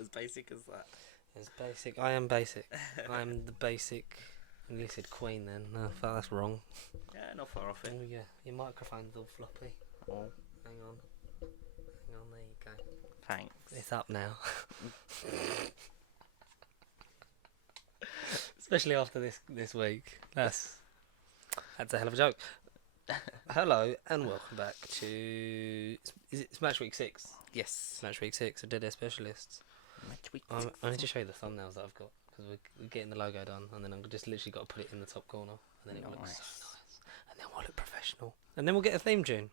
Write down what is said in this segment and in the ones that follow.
As basic as that. It's basic. I am basic. I am the basic. You said Queen then. No, that's wrong. Yeah, not far off it. Oh yeah, your microphone's all floppy. Oh, Hang on, there you go. thanks. It's up now. Especially after this week. That's a hell of a joke. Hello and welcome back to it's Matchweek 6. Yes. Matchweek 6 of Dead Air Specialists. Matchweek. I need to show you the thumbnails that I've got because we're getting the logo done, and then I've just literally got to put it in the top corner, and then it will look so nice, and then we'll look professional, and then we'll get a theme tune,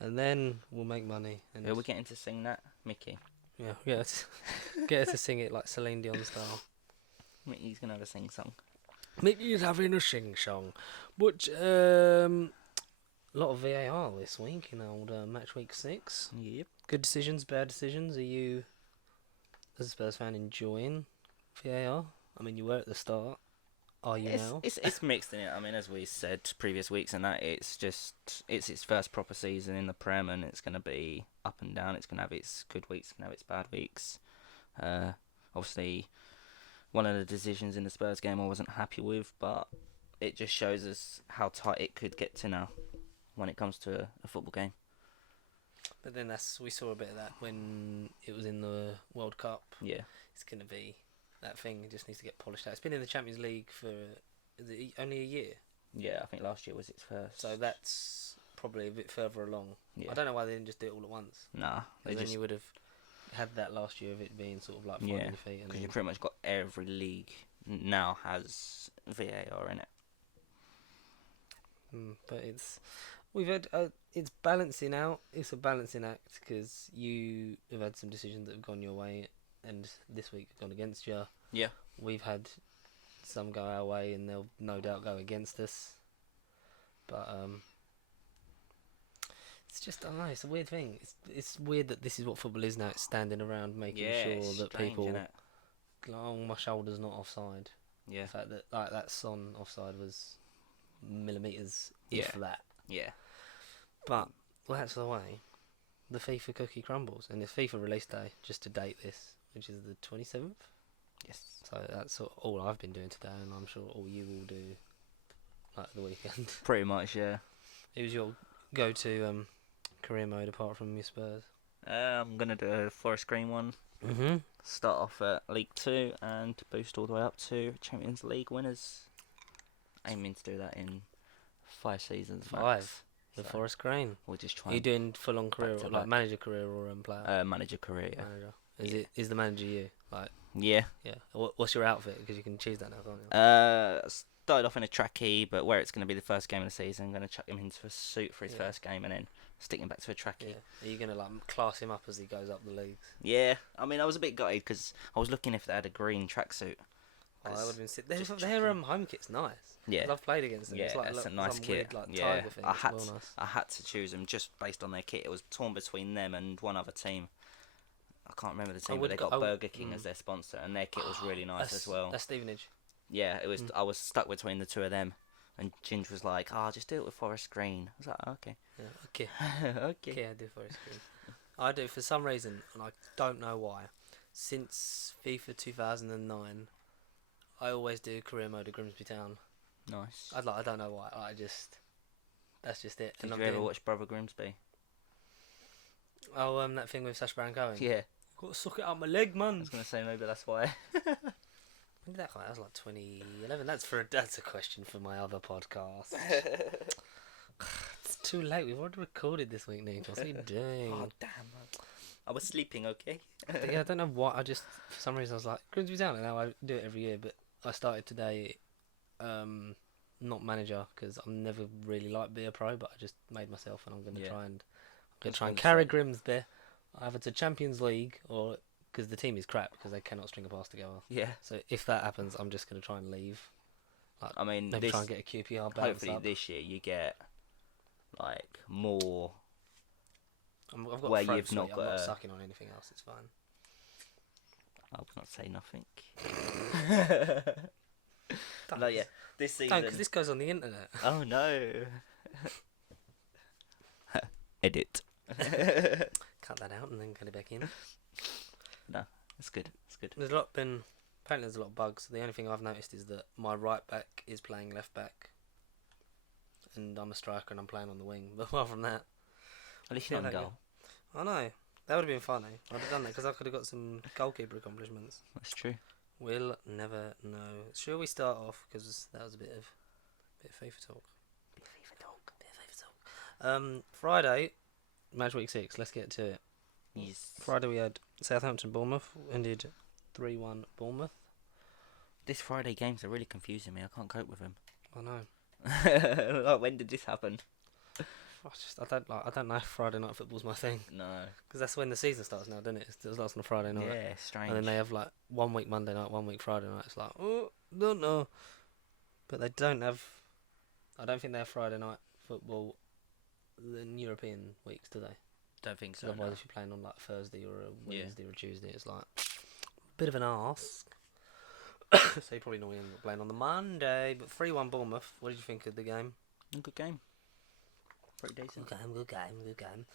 and then we'll make money. And Are we getting to sing that, Mickey? yeah, get her to sing it like Celine Dion style. Mickey's gonna have a sing song. Mickey's having a sing song, but a lot of VAR this week in old Matchweek 6. Yep. Good decisions, bad decisions. Are you, as a Spurs fan, enjoying VAR? I mean, you were at the start. Are you now? It's mixed in it. I mean, as we said previous weeks and that, it's its first proper season in the Prem, and it's going to be up and down. It's going to have its good weeks, going to have its bad weeks. Obviously, one of the decisions in the Spurs game I wasn't happy with, but it just shows us how tight it could get to now when it comes to a football game. But then we saw a bit of that when it was in the World Cup. Yeah. It's going to be that thing. It just needs to get polished out. It's been in the Champions League for only a year. Yeah, I think last year was its first. So that's probably a bit further along. Yeah. I don't know why they didn't just do it all at once. Nah. Then you would have had that last year of it being sort of like finding your feet. Because you pretty much got every league now has VAR in it. But it's balancing out. It's a balancing act because you have had some decisions that have gone your way, and this week have gone against you. Yeah. We've had some go our way, and they'll no doubt go against us. But it's just, I don't know, it's a weird thing. It's weird that this is what football is now. It's standing around making sure that people innit? Oh, my shoulder's not offside. Yeah. The fact that like that Son offside was millimetres, if that. Yeah. But well, that's the way the FIFA cookie crumbles, and it's FIFA release day just to date this, which is the 27th. Yes. So that's all I've been doing today, and I'm sure all you will do like the weekend. Pretty much, yeah. Who's your go-to career mode apart from your Spurs? I'm gonna do a Forest Green one. Mm-hmm. Start off at League 2 and boost all the way up to Champions League winners. Aiming to do that in 5 seasons. 5. Max. The So Forest Green. we'll just try. Are you doing full-on career, back to or like back. manager career, or player? Manager career. Yeah. Manager. Is the manager you? Like, Yeah. yeah. What's your outfit? Because you can choose that now, can't you? Started off in a trackie, but where it's going to be the first game of the season, I'm going to chuck him into a suit for his first game and then stick him back to a trackie. Yeah. Are you gonna like class him up as he goes up the leagues? Yeah. I mean, I was a bit gutted because I was looking if they had a green tracksuit. Oh, that would have been sick. just Their home kit's nice. Yeah. 'Cause I've played against them. Yeah, It's like it's a some nice kit. Weird, like, Yeah, tiger thing. I It's had well to, nice. I had to choose them just based on their kit. It was torn between them and one other team. I can't remember the team, but they got Burger King as their sponsor, and their kit was really nice as well. That's Stevenage. Yeah, it was. I was stuck between the two of them, and Ginge was like, "Oh, just do it with Forest Green." I was like, "Okay." Yeah, okay. Okay. Okay, I do Forest Green. I do for some reason, and I don't know why. Since FIFA 2009, I always do career mode of Grimsby Town. Nice. I don't know why. That's just it. Did And you ever watch Brother Grimsby? Oh, that thing with Sacha Baron Cohen. Yeah. Got to suck it out my leg, I man. was gonna say maybe that's why. When did that come out? That was like 2011. That's a question for my other podcast. It's too late. We've already recorded this week, Nate. What are you doing? Oh damn! I was sleeping. Okay. Yeah, I don't know why. For some reason I was like Grimsby Town, and now I do it every year. But I started today, not manager, because I'm never really like be a pro. But I just made myself, and I'm gonna try and carry Grimsby either to Champions League or because the team is crap because they cannot string a pass together. Yeah. So if that happens, I'm just gonna try and leave. Like, I mean, maybe try and get a QPR balance hopefully up. this year you get like more. I've got where a throat you've not sweet, got I'm not a- sucking on anything else. It's fine. I will not say nothing. Don't, No, yeah. This season. because this goes on the internet. Oh no. Edit. Cut that out and then cut it back in. No, It's good. It's good. Apparently there's a lot of bugs. The only thing I've noticed is that my right back is playing left back, and I'm a striker and I'm playing on the wing. But apart from that, At least you're not in goal. I know. That would have been funny. I'd have done that because I could have got some goalkeeper accomplishments. That's true. We'll never know. Shall we start off? Because that was a bit of FIFA talk. Bit of FIFA talk. Friday, Matchweek 6. Let's get to it. Yes. Friday we had Southampton Bournemouth. Ended 3-1 Bournemouth. This Friday games are really confusing me. I can't cope with them. I know. Like, when did this happen? I don't know if Friday night football's my thing. No. Because that's when the season starts now, doesn't it? It starts on a Friday night. Yeah, strange. And then they have like 1 week Monday night, 1 week Friday night. It's like, oh, don't know. But they don't have. I don't think they have Friday night football in European weeks, do they? Don't think so. Otherwise, No. if you're playing on like Thursday or a Wednesday or a Tuesday, it's like a bit of an ask. So you probably normally end up playing on the Monday. But 3-1 Bournemouth. What did you think of the game? Good game. Pretty decent. Good game.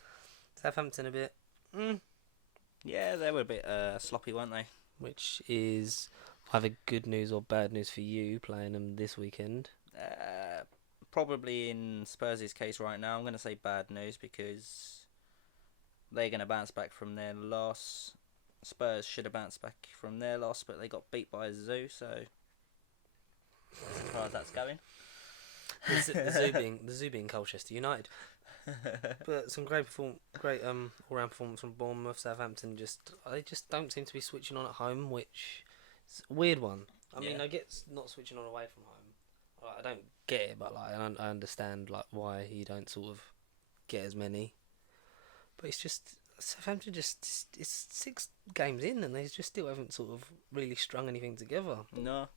Southampton a bit. Yeah, they were a bit sloppy, weren't they? Which is either good news or bad news for you playing them this weekend. Probably in Spurs' case right now, I'm going to say bad news because they're going to bounce back from their loss. Spurs should have bounced back from their loss, but they got beat by a Zoo, so as far as that's going. The Zoo being Colchester United. But some great all-round performance from Bournemouth. Southampton they just don't seem to be switching on at home, which is a weird one. I mean, I get not switching on away from home. Like, I don't get it, but like I understand like why you don't sort of get as many. But it's just Southampton it's 6 games in and they just still haven't sort of really strung anything together. No.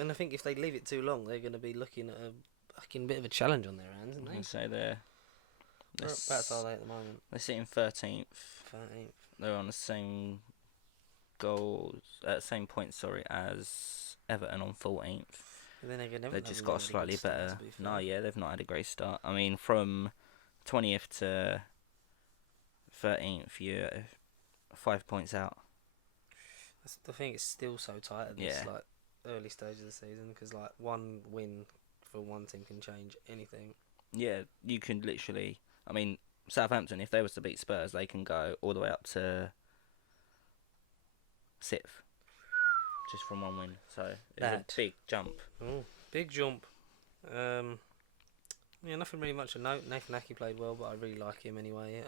And I think if they leave it too long, they're going to be looking at a fucking bit of a challenge on their hands, aren't they? I'd say they're Whereabouts are they at the moment? They're sitting 13th. 13th. They're on the same same points, as Everton on 14th. They've just got a slightly better. No, yeah, they've not had a great start. I mean, from 20th to 13th, you're 5 points out. I think it's still so tight at this like early stage of the season because like one win for one team can change anything. Yeah, you can literally. I mean, Southampton, if they was to beat Spurs, they can go all the way up to 6th, just from one win. So it's a big jump. Oh, big jump. Yeah, nothing really much to note. Nathan Ake played well, but I really like him anyway.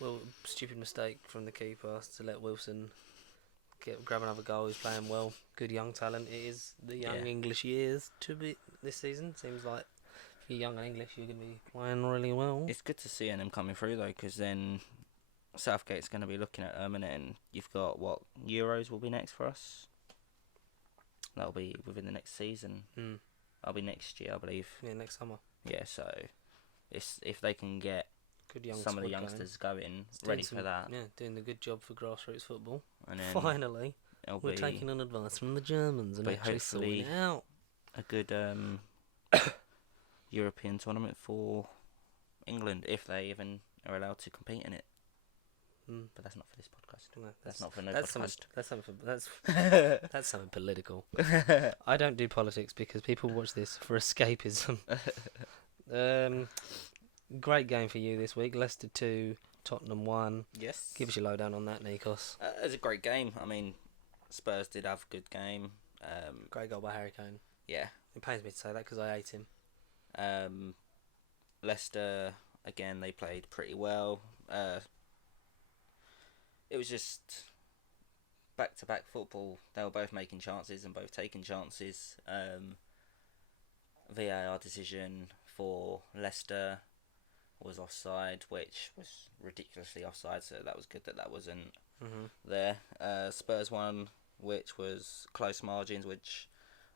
Well, stupid mistake from the keeper to let Wilson grab another goal. He's playing well. Good young talent. It is the young English years to be this season. Seems like if you're young and English, you're going to be playing really well. It's good to see them coming through though, because then Southgate's going to be looking at them, and then you've got Euros will be next for us. That'll be within the next season. That'll be next year, I believe. Yeah, next summer. Yeah, so if they can get good young some of the youngsters going ready for that. Yeah, doing the good job for grassroots football. And then finally, we're taking on advice from the Germans and actually sorting it out. A good European tournament for England, if they even are allowed to compete in it. But that's not for this podcast. No, that's not for no podcast. That's something political. I don't do politics because people watch this for escapism. Great game for you this week. Leicester 2, Tottenham 1. Yes. Give us your lowdown on that, Nikos. It was a great game. I mean, Spurs did have a good game. Great goal by Harry Kane. Yeah. It pains me to say that because I hate him. Leicester, again, they played pretty well. It was just back-to-back football. They were both making chances and both taking chances. VAR decision for Leicester was offside, which was ridiculously offside, so that was good that wasn't there. Spurs won, which was close margins, which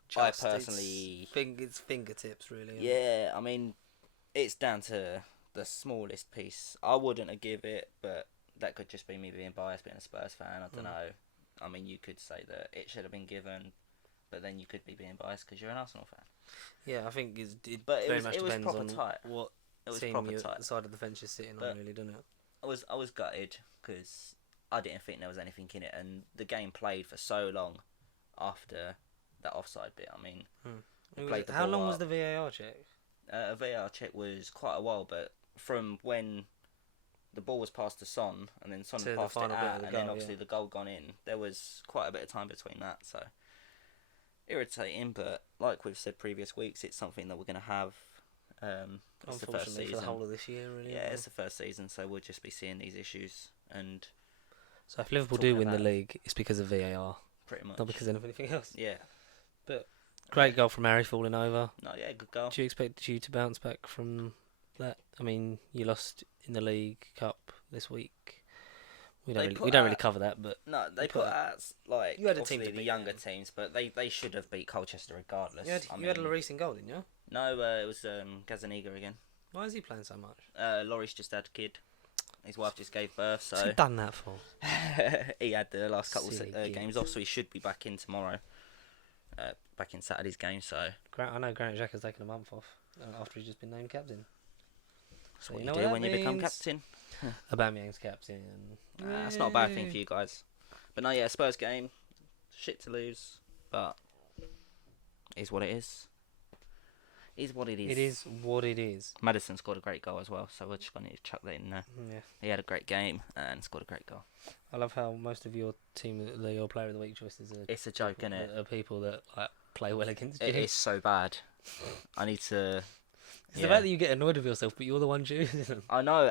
just, I personally... It's fingertips, really. Yeah, I mean, it's down to the smallest piece. I wouldn't have give it, but that could just be me being biased, being a Spurs fan. I don't know. I mean, you could say that it should have been given, but then you could be being biased because you're an Arsenal fan. Yeah, I think it very much depends on tight. What team the side of the fence you're sitting on, really, doesn't it? I was gutted because I didn't think there was anything in it, and the game played for so long after that offside bit. I mean, How long was the VAR check? A VAR check was quite a while, but from when the ball was passed to Son, and then Son To the passed it final bit of out, the and goal, then obviously the goal gone in, there was quite a bit of time between that, so irritating, but like we've said previous weeks, it's something that we're going to have. It's the first Unfortunately, season. for the whole of this year, really. Yeah, it's the first season, so we'll just be seeing these issues, and So if Liverpool talking do win the about- league, it's because of VAR, pretty much. not because of anything else. Yeah. Great goal from Harry falling over. No, yeah, good goal. Do you expect you to bounce back from that? I mean, you lost in the League Cup this week. We don't really cover that, but No, they You put put out like you had a team obviously to the beat younger them. teams, but they should have beat Colchester regardless. you had a Lloris in goal, didn't you? No, it was Gazaniga again. Why is he playing so much? Lloris just had a kid. His wife just gave birth, What's so he done that for? he had the last couple Silly git. games off, so he should be back in tomorrow. Back in Saturday's game, so I know Grant Xhaka's taken a month off after he's just been named captain. that's So what you you know do what that when you become means? captain. Aubameyang's captain. That's not a bad thing for you guys. But no, yeah, Spurs game, shit to lose, but it is what it is. It is what it is. It is what it is. Maddison scored a great goal as well, so we're just going to chuck that in there. Yeah. He had a great game and scored a great goal. I love how most of your team, your player of the week choices It's a joke, isn't it? are people that like play well against you. It is so bad. I need to. It's the fact that you get annoyed with yourself, but you're the one choosing them. I know.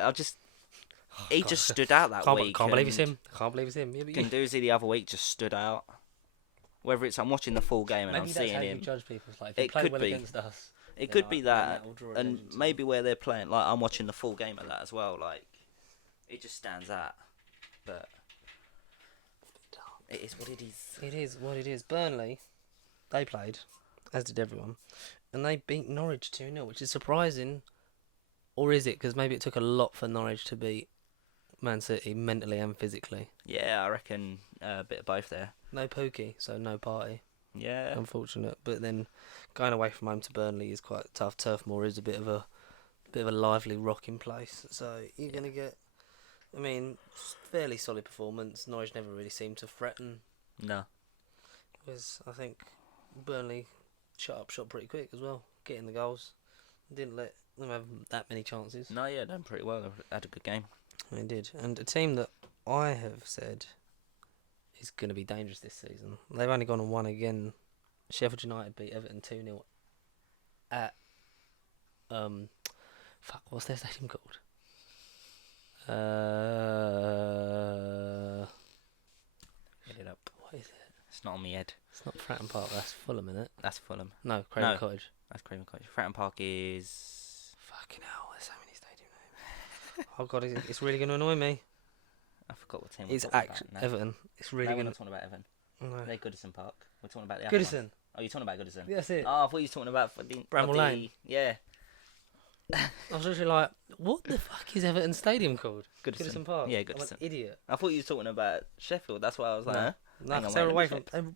He God. just stood out that Can't, week. can't believe it's and him. Can't believe it's him. Yeah, but you, Guendouzi the other week just stood out. Whether it's I'm watching the full game and maybe I'm that's seeing how you him, judge people. It's like if you It play could well be. against us, it then could be then that, will draw and attention to maybe where they're playing. Like I'm watching the full game of that as well. Like it just stands out. But it is what it is. it is what it is. Burnley, they played, as did everyone, and they beat Norwich 2-0, which is surprising. Or is it? Because maybe it took a lot for Norwich to beat Man City mentally and physically. Yeah, I reckon a bit of both there. No Pookie, so no party. Yeah. Unfortunate, but then going away from home to Burnley is quite tough. Turf Moor is a bit of a lively rocking place, so you're gonna get. I mean, fairly solid performance. Norwich never really seemed to threaten. No. I think Burnley shut up shop pretty quick as well, getting the goals. Didn't let them have that many chances. No, yeah, done pretty well. They had a good game. They did, and a team that I have said is going to be dangerous this season. They've only gone and won again. Sheffield United beat Everton 2-0 at what's their stadium called? Get it up. What is it? It's not on my head. It's not Fratton Park. That's Fulham, isn't it? That's Fulham. No, Craven No. Cottage. That's Craven Cottage. Fratton Park is. Fucking hell! There's so many stadium names. Oh god, it's really going to annoy me. I forgot what team we're It's talking actually about now. Everton. It's really No, we're going not to. talking about Everton. No. They're Goodison Park. We're talking about the other one. Goodison. Oh, you're talking about Goodison. Yeah, that's it. Oh, I thought you were talking about Bramall Lane. Yeah, I was literally like, what the fuck is Everton Stadium called? Goodison. Goodison Park. Yeah, I'm Goodison. an idiot. I I thought you were talking about Sheffield. That's why I was like, No. huh? No, Hang 'cause on, they were wait, away let from. me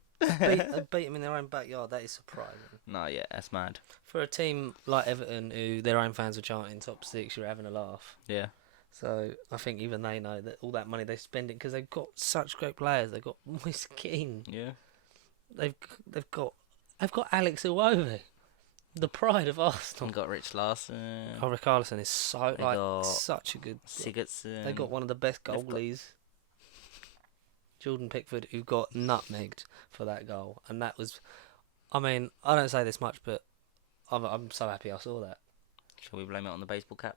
They beat them in their own backyard. That is surprising. No, yeah, that's mad. For a team like Everton, who their own fans were chanting top six, you're having a laugh. Yeah. So I think even they know that all that money they spend it because they've got such great players. They've got Moise Keane. Yeah. They've got Alex Iwobi, the pride of We Arsenal. got Rich Larson. Oh, Richarlison is so They got such a good. Sigurdsson. They got one of the best They've got- goalies. Jordan Pickford, who got nutmegged for that goal, and that was. I mean, I don't say this much, but I'm so happy I saw that Shall we blame it on the baseball cap?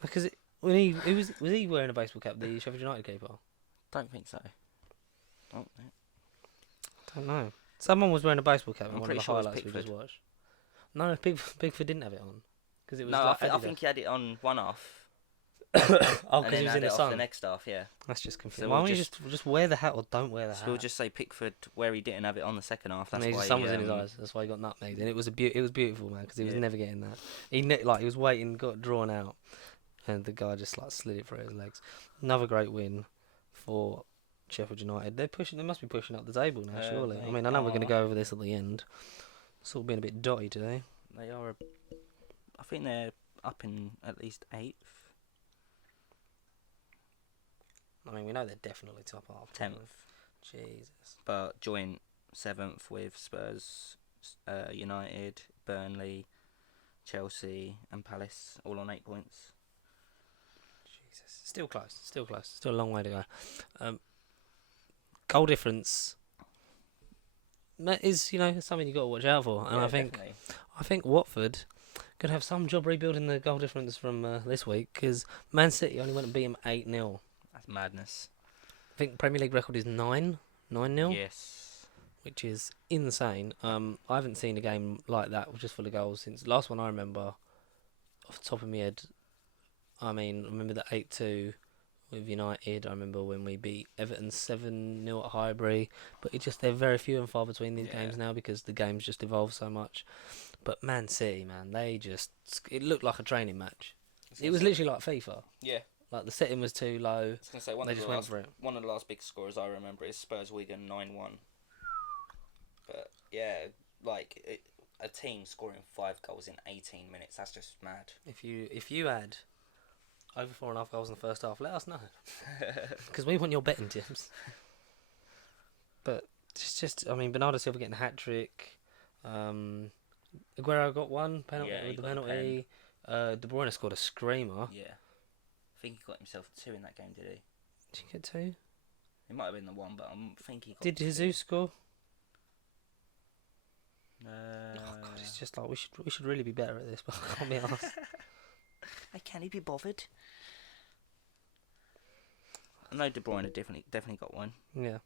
because when he was he wearing a baseball cap, the Sheffield United keeper. Don't think so. Oh, yeah. Don't know. Someone was wearing a baseball cap in I'm one of pretty the sure it was highlights we just Pickford. watched. No, Pickford didn't have it on because it was No, like I Adidas. think he had it on one half. Oh, and because then he was had in the it off sun. the next half, yeah. That's just confusing. So Why we'll don't you just wear the hat or don't wear the So hat? we'll just say Pickford where he didn't have it on the second half. And That's the why sun was in his eyes. That's why he got nutmegged, and it was it was beautiful, man, because he was Yeah. never getting that. He was waiting, got drawn out, and the guy just like slid it through his legs. Another great win for Sheffield United. They're pushing. They must be pushing up the table now, surely. I they mean, I know we're going to are. go over this at the end. Sort of being a bit dotty today. They are. I think they're up in at least 8th. I mean, we know they're definitely top half. 10th, Jesus. but joint 7th with Spurs, United, Burnley, Chelsea, and Palace, all on 8 points. Jesus. Still close. Still a long way to go. Goal difference is, something you've got to watch out for. And Yeah, I definitely. think Watford could have some job rebuilding the goal difference from this week, because Man City only went and beat them 8-0. That's madness. I think Premier League record is 9-0, Yes. which is insane. I haven't seen a game like that, just full of goals, since the last one I remember, off the top of my head. I remember the 8-2 with United. I remember when we beat Everton 7-0 at Highbury. But they're very few and far between these games now, because the game's just evolved so much. But Man City, man, it looked like a training match. It was literally like FIFA. Yeah. Like, the setting was too low. I was going to say, one of the last big scores I remember is Spurs-Wigan 9-1. But, yeah, a team scoring 5 goals in 18 minutes, that's just mad. If you had over 4.5 goals in the first half, let us know. Because we want your betting tips. But it's just, Bernardo Silva getting a hat-trick. Aguero got one penalty with the penalty. De Bruyne scored a screamer. Yeah. I think he got himself 2 in that game, did he? Did he get 2? It might have been the 1, but I think he got Did 2. Jesus score? Oh God, it's just like we should really be better at this, but I can't be asked. Can he be bothered? I know De Bruyne definitely got one. Yeah.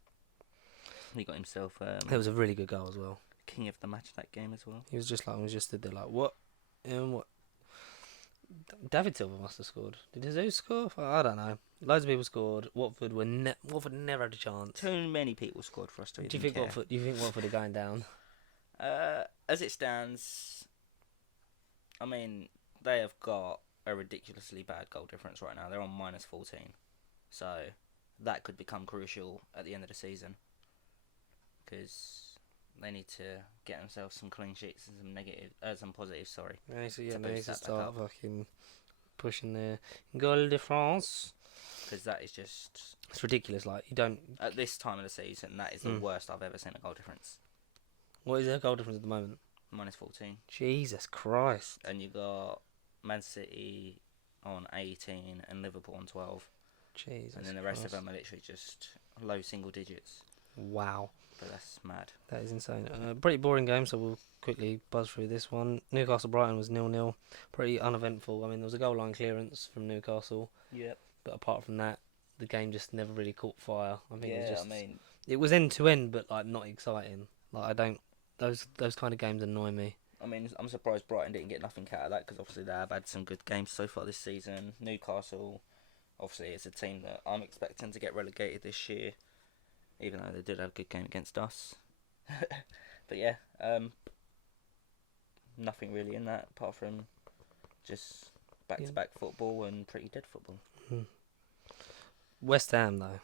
He got himself It was a really good goal as well. king of the match that game as well. He was just stood there like, what? What? David Silva must have scored. Did Jesus score? I don't know. Loads of people scored. Watford never had a chance. Too many people scored for us to Do you even think care. Watford are going down? As it stands, they have got a ridiculously bad goal difference right now. They're on -14, so that could become crucial at the end of the season, because they need to get themselves some clean sheets and some positives. Sorry. They need to to boost that back start up. fucking pushing their goal de France. Because that is just, It's ridiculous. Like, you don't. at this time of the season, that is the worst I've ever seen a goal difference. What is their goal difference at the moment? -14. Jesus Christ. And you got Man City on 18 and Liverpool on 12. Jesus. And then the rest of Christ. them are literally just low single digits. Wow. But that's mad. That is insane. Pretty boring game, so we'll quickly buzz through this one. Newcastle-Brighton was 0-0. Pretty uneventful. There was a goal line clearance from Newcastle. Yep. But apart from that, the game just never really caught fire. Yeah, it was end to end, but like not exciting. Like, those kind of games annoy me. I'm surprised Brighton didn't get nothing out of that, because obviously they have had some good games so far this season. Newcastle, obviously, it's a team that I'm expecting to get relegated this year, even though they did have a good game against us. But yeah, nothing really in that apart from just back-to-back football and pretty dead football. West Ham, though,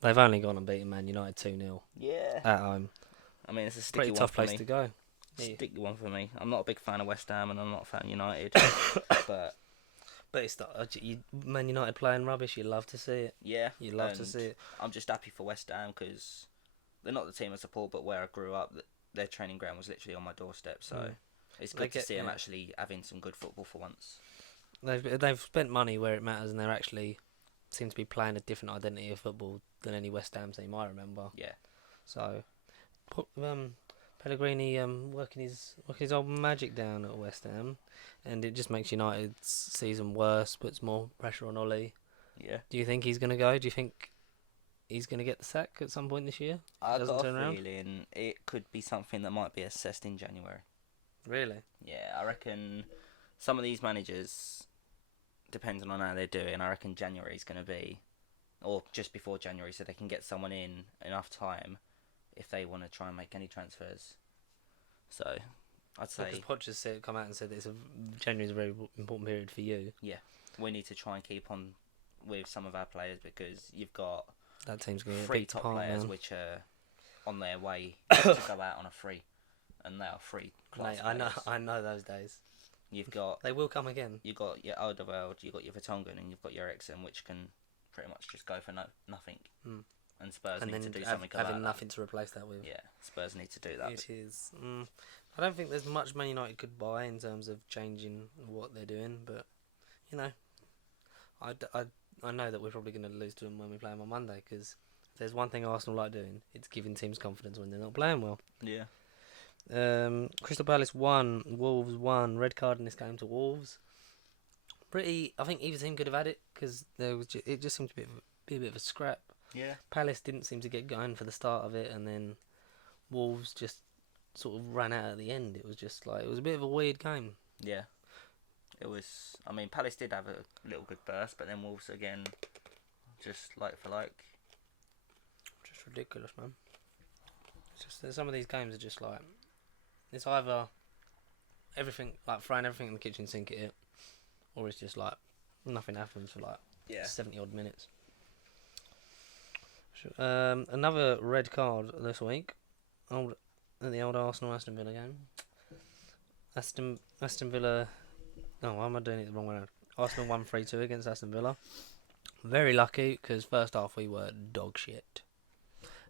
they've only gone and beaten Man United 2-0 Yeah. at home. It's a sticky Pretty one tough for place me. to go. Sticky one for me. I'm not a big fan of West Ham and I'm not a fan of United. But it's not, Man United playing rubbish. You love to see it. yeah, You love to see it. I'm just happy for West Ham because they're not the team I support, but where I grew up, their training ground was literally on my doorstep. So it's good to see them actually having some good football for once. They've spent money where it matters, and they're actually seem to be playing a different identity of football than any West Ham team I remember. Yeah. So, Pellegrini working his old magic down at West Ham, and it just makes United's season worse, puts more pressure on Ollie. Yeah. Do you think he's going to go? Do you think he's going to get the sack at some point this year? I've got a feeling it could be something that might be assessed in January. Really? Yeah, I reckon some of these managers, depending on how they're doing, I reckon January's going to be, or just before January, so they can get someone in enough time if they want to try and make any transfers. So, I'd say... Because Poch has come out and said that January is a very important period for you. Yeah, we need to try and keep on with some of our players, because you've got that team's going to three big top part, players man. which are on their way to go out on a free, and they are free class Mate, players. I know those days. You've got They will come again. You've got your Alderweireld, you've got your Vertonghen, and you've got your Eriksen, which can pretty much just go for nothing. Mm. And Spurs And need then to do something about having that. nothing to replace that with. Yeah, Spurs need to do that. It is. I don't think there's much Man United could buy in terms of changing what they're doing, but you know, I know that we're probably going to lose to them when we play them on Monday, because if there's one thing Arsenal like doing, it's giving teams confidence when they're not playing well. Yeah. Crystal Palace 1, Wolves 1. Red card in this game to Wolves. I think either team could have had it, because it just seemed to be a bit of a scrap. Yeah. Palace didn't seem to get going for the start of it, and then Wolves just sort of ran out at the end. It was just like, it was a bit of a weird game. Yeah. It was. I mean, Palace did have a little good burst, but then Wolves again, just like for like. Just ridiculous, man. It's just that some of these games are just like, it's either everything, like throwing everything in the kitchen sink at it, or it's just like nothing happens for like 70 odd minutes. Another red card this week. The old Arsenal Aston Villa game. Aston Villa. Oh, why am I doing it the wrong way around? Arsenal won 3-2 against Aston Villa. Very lucky, because first half we were dog shit,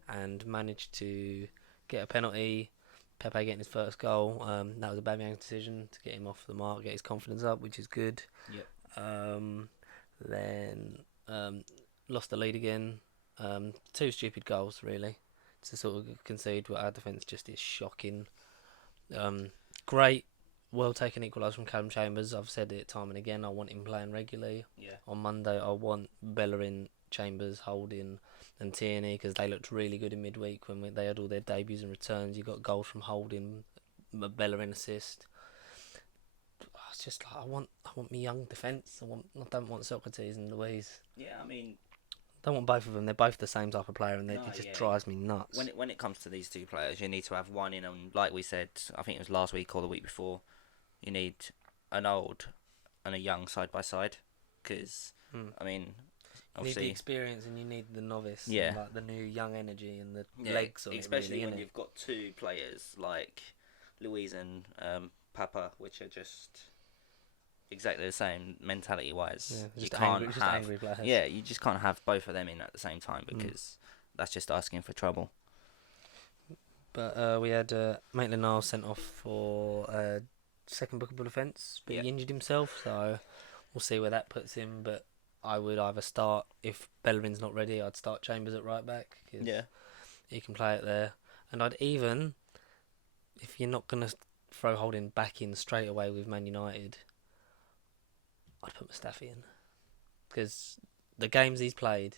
and managed to get a penalty. Pepe getting his first goal. That was a Aubameyang's decision to get him off the mark, get his confidence up, which is good. Yep. Then lost the lead again. 2 stupid goals, really, to sort of concede. What our defence just is shocking. Great, well taken equaliser from Callum Chambers. I've said it time and again. I want him playing regularly. Yeah. On Monday, I want Bellerin, Chambers, Holding, and Tierney, because they looked really good in midweek when they had all their debuts and returns. You got goals from Holding, Bellerin assist. It's just like I want my young defence. I don't want Socrates and Louise. Yeah, I mean, I don't want both of them. They're both the same type of player, and it just drives me nuts. When it comes to these two players, you need to have one in, and like we said, I think it was last week or the week before, you need an old and a young side by side, because I mean, you need obviously the experience and you need the novice. Yeah. And like the new young energy and the legs on especially it. Really, when you've got two players like Louise and Papa, which are just exactly the same mentality wise. Yeah, You can't have angry players. Yeah, you just can't have both of them in at the same time, because that's just asking for trouble. But we had Maitland-Niles sent off for second bookable offence, but he injured himself, so we'll see where that puts him. But I would either start, if Bellerin's not ready, I'd start Chambers at right back, cause he can play it there. And I'd even, if you're not going to throw Holding back in straight away with Man United, I'd put Mustafi in, because the games he's played,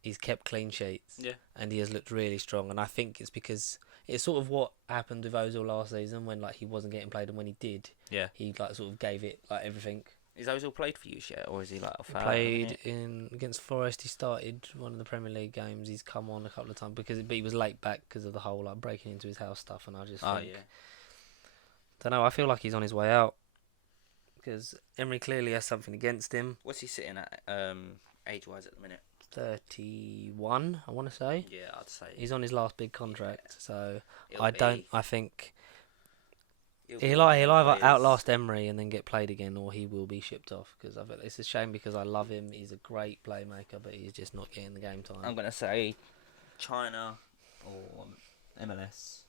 he's kept clean sheets, and he has looked really strong. And I think it's because it's sort of what happened with Ozil last season, when like he wasn't getting played, and when he did, he like sort of gave it like everything. Is Ozil played for you yet, or is he like a foul? Played against Forest. He started one of the Premier League games. He's come on a couple of times, but he was late back because of the whole like breaking into his house stuff. And I just don't know. I feel like he's on his way out, because Emery clearly has something against him. What's he sitting at age-wise at the minute? 31, I want to say. Yeah, I'd say He's on his last big contract, so It'll I think he'll either outlast Emery and then get played again, or he will be shipped off. Because it's a shame, because I love him. He's a great playmaker, but he's just not getting the game time. I'm gonna say China or MLS.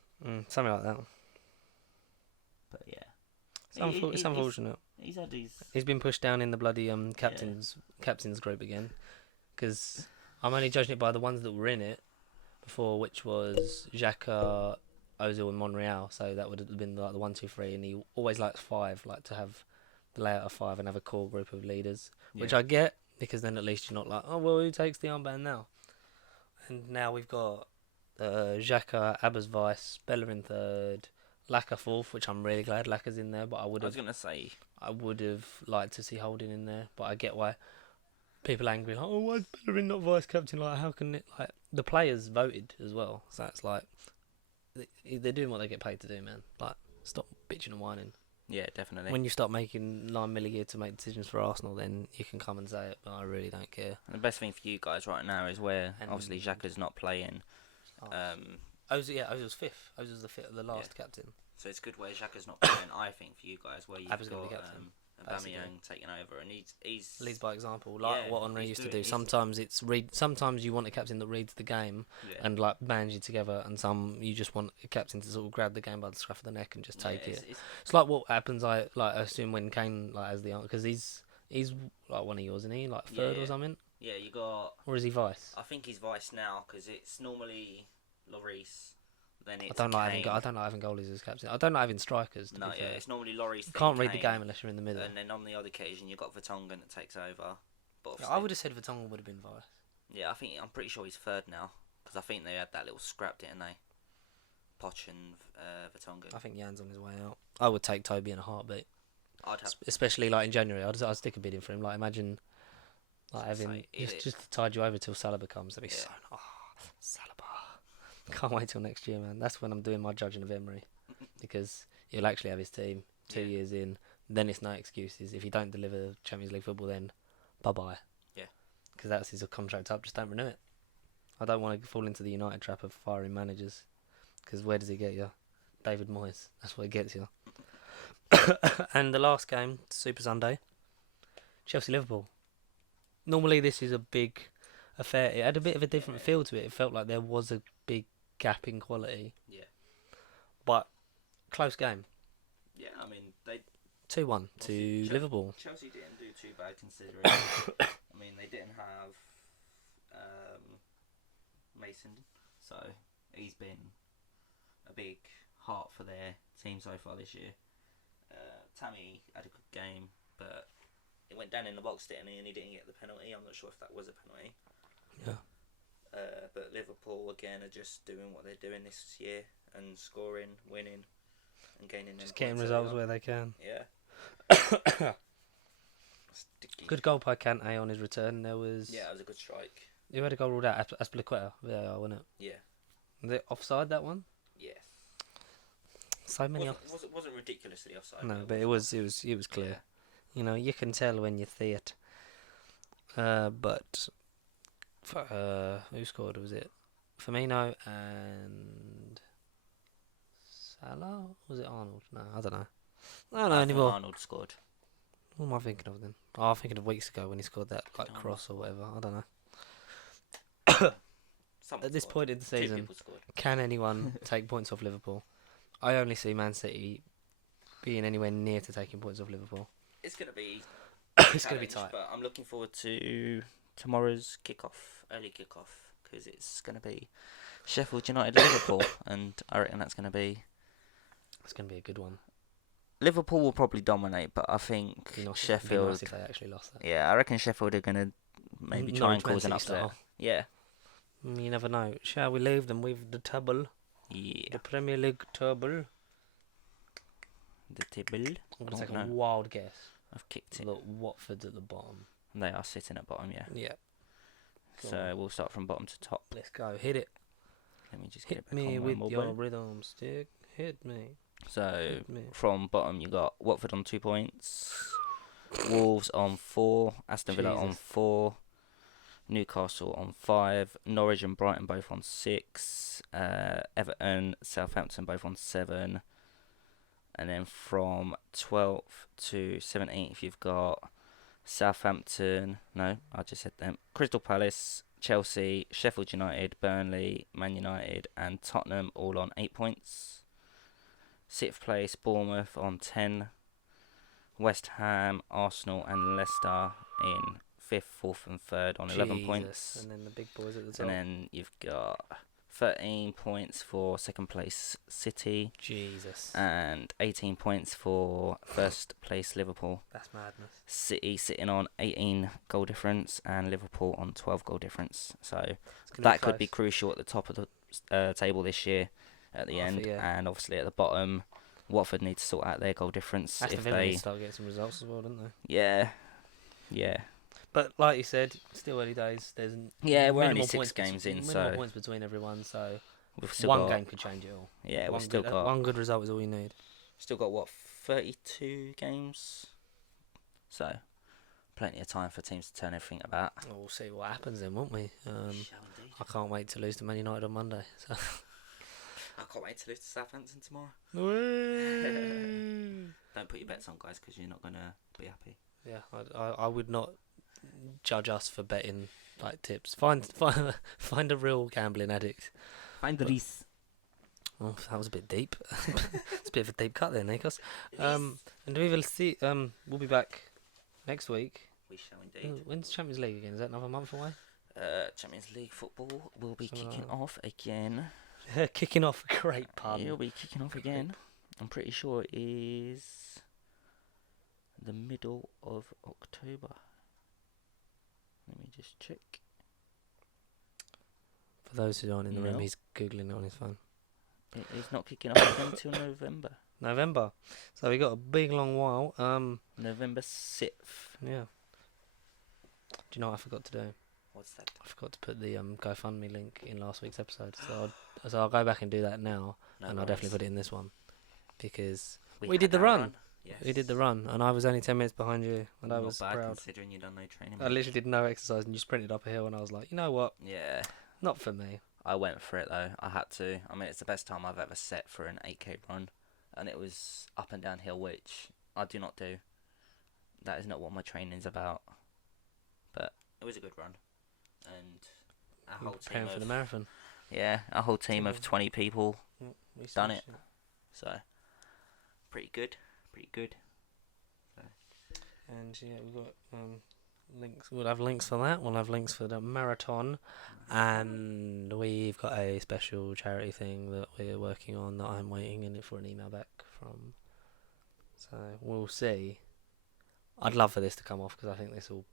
Something like that. But yeah, It's unfortunate. He's been pushed down in the bloody captains group again, because I'm only judging it by the ones that were in it before, which was Xhaka, Ozil, and Monreal. So that would have been like the 1, 2, 3, and he always likes 5, like to have the layout of 5 and have a core group of leaders, which I get, because then at least you're not like, oh well, who takes the armband now? And now we've got Xhaka, Abbas vice, Bellerin third, Laka fourth, which I'm really glad Laka's in there. But I would have liked to see Holding in there. But I get why people are angry. Like, oh, why is Bellerin not vice captain? Like, how can it? Like, the players voted as well, so it's like they're doing what they get paid to do, man. Like, stop bitching and whining. Yeah, definitely. When you start making 9 million a year to make decisions for Arsenal, then you can come and say it, but I really don't care. And the best thing for you guys right now is where obviously Xhaka's not playing. Ozil's fifth. Ozil's the last captain. So it's good where Xhaka's not playing. I think for you guys where you've got Aubameyang taking over, and he's leads by example, like what Henry used to do. he's Sometimes Sometimes you want a captain that reads the game and like bands you together, and some you just want a captain to sort of grab the game by the scruff of the neck and just take it. It's like what happens. I assume when Kane as the because he's like one of yours, isn't he? Like third or something. Yeah, you got. Or is he vice? I think he's vice now because it's normally Lloris. Then it's I don't like Kane. having goalies as captain. I don't like having strikers. No, it's normally Lloris. You can't read the game unless you're in the middle. And then on the odd occasion, you got Vertonghen that takes over. But I would have said Vertonghen would have been vice. Yeah, I'm pretty sure he's third now because I think they had that little scrap, didn't they? Poch and Vertonghen. I think Jan's on his way out. I would take Toby in a heartbeat. I'd have, especially like in January. I'd stick a bid in for him. Like imagine, like having just to tide you over till Saliba comes. That'd be so. Oh, Saliba. Can't wait till next year, man. That's when I'm doing my judging of Emery, because he'll actually have his team 2 years in. Then it's no excuses. If you don't deliver Champions League football, then bye bye. Yeah. Because that's his contract up. Just don't renew it. I don't want to fall into the United trap of firing managers. Because where does he get you? David Moyes. That's what he gets you. And the last game, Super Sunday, Chelsea-Liverpool. Normally this is a big affair. It had a bit of a different feel to it. It felt like there was a big gap in quality. Yeah. But close game. Yeah, I mean, they 2-1 to Liverpool. Chelsea didn't do too bad considering. I mean, they didn't have Mason, so he's been a big heart for their team so far this year. Tammy had a good game, but it went down in the box, didn't he? And he didn't get the penalty. I'm not sure if that was a penalty. Yeah. But Liverpool again are just doing what they're doing this year and scoring, winning, and gaining. Just getting results where they can. Yeah. Good goal by Kante on his return. There was. Yeah, it was a good strike. Who had a goal ruled out? Aspilicueta. Yeah, wasn't it? Yeah. Was it offside, that one? Yes. So many. Wasn't ridiculously offside. No, but it was clear. Yeah. You know, you can tell when you see it. But who scored? Was it Firmino and Salah? Was it Arnold? No, I don't know. I don't know anymore. Arnold scored. What am I thinking of then? Oh, I'm thinking of weeks ago when he scored that cross or whatever. I don't know. At this point in the season, can anyone take points off Liverpool? I only see Man City being anywhere near to taking points off Liverpool. It's going to be it's going to be tight. But I'm looking forward to tomorrow's early kickoff, because it's going to be Sheffield United Liverpool, and I reckon that's going to be... It's going to be a good one. Liverpool will probably dominate, but I think Sheffield... It'd be nice if they actually lost that. Yeah, I reckon Sheffield are going to maybe try and cause an upset. Yeah. You never know. Shall we leave them with the table? Yeah. The Premier League table. The table? I'm going to take a wild guess. I've kicked it. Look, Watford's at the bottom. They are sitting at bottom, yeah. Yeah. So we'll start from bottom to top. Let's go. Hit it. Let me just get Hit me with your rhythm stick. Hit me. So from bottom you got Watford on 2 points, Wolves on 4, Aston Villa on 4, Newcastle on 5, Norwich and Brighton both on 6, Everton, Southampton both on 7, and then from 12th to 17th you've got Southampton, no, I just said them, Crystal Palace, Chelsea, Sheffield United, Burnley, Man United and Tottenham all on 8 points. 6th place, Bournemouth on 10, West Ham, Arsenal and Leicester in 5th, 4th and 3rd on 11 points. And then the big boys at the top. And then you've got 13 points for 2nd place, City. Jesus. And 18 points for 1st place, Liverpool. That's madness. City sitting on 18 goal difference and Liverpool on 12 goal difference. So that could be crucial at the top of the table this year. At the end, and obviously at the bottom, Watford need to sort out their goal difference. Aston Villa need to start getting some results as well, don't they? Yeah. But like you said, still early days. There's we're only 6 games in, so points between everyone. So we've still one game could change it all. Yeah, we've still got one good result is all you need. Still got 32 games, so plenty of time for teams to turn everything about. Well, we'll see what happens then, won't we? I can't wait to lose to Man United on Monday. So. I can't wait to lose to Southampton tomorrow. Whee! Don't put your bets on, guys, because you're not going to be happy. Yeah, I would not judge us for betting like tips. Find a real gambling addict. Find the Reese. Oh, that was a bit deep. It's a bit of a deep cut there, Nikos. And we will see. We'll be back next week. We shall indeed. When's Champions League again? Is that another month away? Champions League football will be Something kicking like off again. Kicking off, great pun. It'll be kicking off again. I'm pretty sure it is the middle of October. Let me just check. For those who aren't in the room, No. he's googling it on his phone. It is not kicking off until November. November. So we got a big long while. November 6th. Yeah. Do you know what I forgot to do? What's that? I forgot to put the GoFundMe link in last week's episode. So I'll go back and do that now, No and I'll definitely put it in this one because we had did the our run. Yes. We did the run, and I was only 10 minutes behind you, and I Not was bad proud. considering you done no training. I literally did no exercise, and you sprinted up a hill, and I was like, you know what? Yeah. Not for me. I went for it though. I had to. I mean, it's the best time I've ever set for an 8k run, and it was up and down hill, which I do not do. That is not what my training's about. But it was a good run, and our whole team Preparing for the of marathon. a whole team of 20 people We done smashed it. So pretty good, pretty good. And yeah, we've got links. We'll have links for that. We'll have links for the marathon, and we've got a special charity thing that we're working on that I'm waiting in for an email back from. So we'll see. I'd love for this to come off because I think this will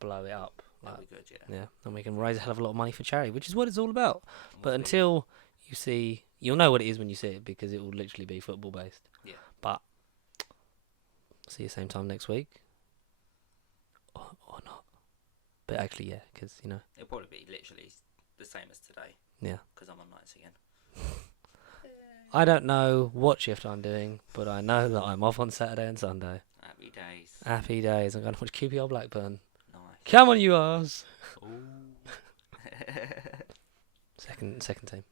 blow it up. That'll be good, yeah. Yeah, and we can raise a hell of a lot of money for charity, which is what it's all about. But We'll be- until you see, you'll know what it is when you see it because it will literally be football based. Yeah. But see you same time next week, or not. But actually, yeah, because you know. It'll probably be literally the same as today. Yeah. Because I'm on nights again. I don't know what shift I'm doing, but I know that I'm off on Saturday and Sunday. Happy days. Happy days. I'm going to watch QPR Blackburn. Nice. Come on, you R's. Ooh. Second team.